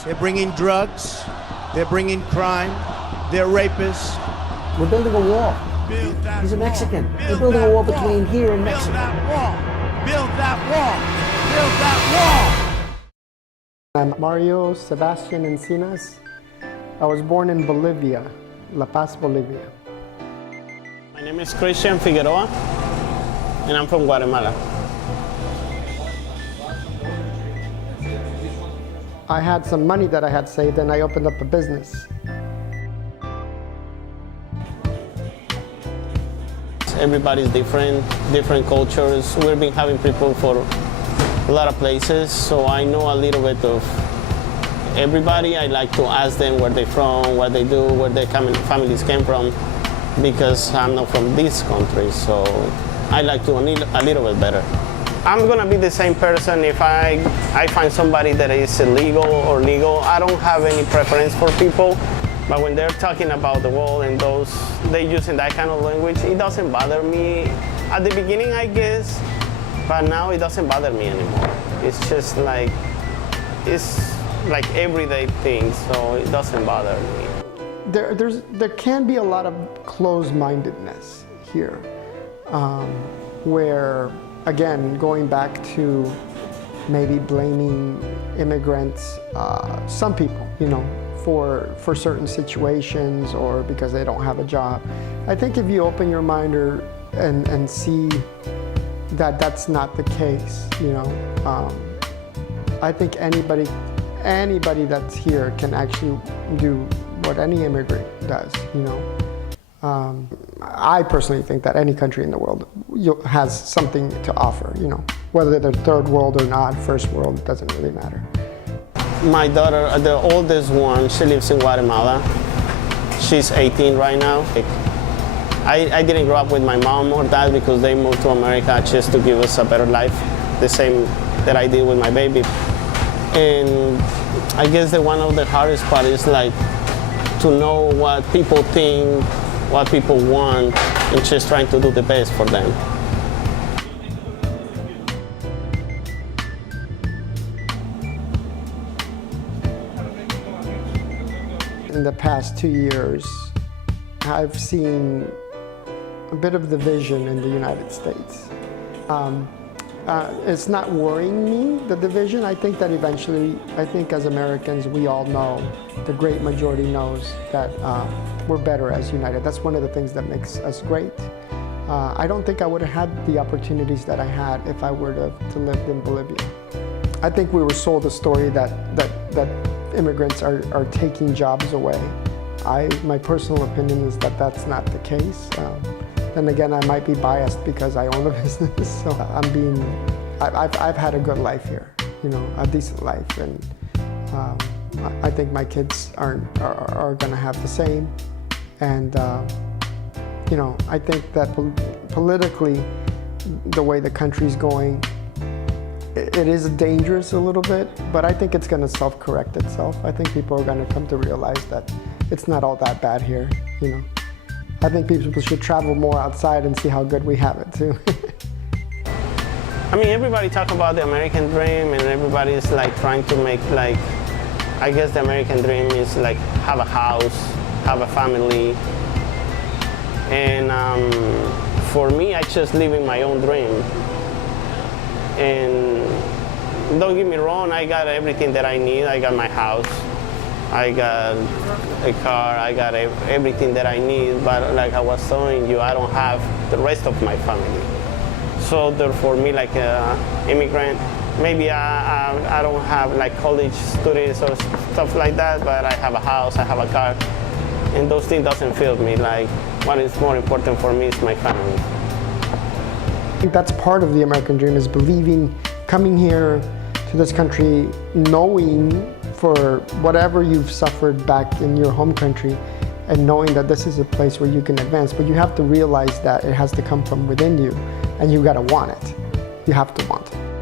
They're bringing drugs, they're bringing crime, they're rapists. We're building a wall. He's a Mexican. We're building a wall between here and Mexico. Build that wall. Build that wall. Build that wall. I'm Mario Sebastian Encinas. I was born in Bolivia, La Paz, Bolivia. My name is Christian Figueroa, and I'm from Guatemala. I had some money that I had saved and I opened up a business. Everybody's different cultures. We've been having people for a lot of places, so I know a little bit of everybody. I like to ask them where they're from, what they do, where their families came from, because I'm not from this country, so I like to a little bit better. I'm gonna be the same person if I find somebody that is illegal or legal. I don't have any preference for people, but when they're talking about the wall and they using that kind of language, it doesn't bother me. At the beginning, I guess, but now it doesn't bother me anymore. It's just like, it's like everyday thing, so it doesn't bother me. There can be a lot of closed-mindedness here, where, again, going back to maybe blaming immigrants, some people, for certain situations or because they don't have a job. I think if you open your mind and see that that's not the case, I think anybody that's here can actually do what any immigrant does, I personally think that any country in the world has something to offer, whether they're third world or not, first world, it doesn't really matter. My daughter, the oldest one, she lives in Guatemala. She's 18 right now. I didn't grow up with my mom or dad because they moved to America just to give us a better life, the same that I did with my baby. And I guess that one of the hardest part is like to know what people think, what people want, and just trying to do the best for them. In the past 2 years, I've seen a bit of division in the United States. It's not worrying me, the division. I think that eventually, as Americans, we all know, the great majority knows that we're better as united. That's one of the things that makes us great. I don't think I would have had the opportunities that I had if I were to live in Bolivia. I think we were sold a story that immigrants are taking jobs away. My personal opinion is that that's not the case. Then again, I might be biased because I own a business, so I've had a good life here, a decent life, and I think my kids are going to have the same. And I think that politically, the way the country's going, it is dangerous a little bit, but I think it's going to self-correct itself. I think people are going to come to realize that it's not all that bad here, I think people should travel more outside and see how good we have it too. I mean, everybody talk about the American dream, and everybody is like trying to make I guess the American dream is like have a house, have a family. And for me, I just living my own dream. And don't get me wrong, I got everything that I need. I got my house, I got a car, I got everything that I need, but like I was telling you, I don't have the rest of my family. So therefore, me like an immigrant, maybe I don't have like college studies or stuff like that, but I have a house, I have a car, and those things doesn't fill me. Like what is more important for me is my family. I think that's part of the American dream, is believing, coming here to this country, knowing for whatever you've suffered back in your home country, and knowing that this is a place where you can advance, but you have to realize that it has to come from within you, and you gotta want it. You have to want it.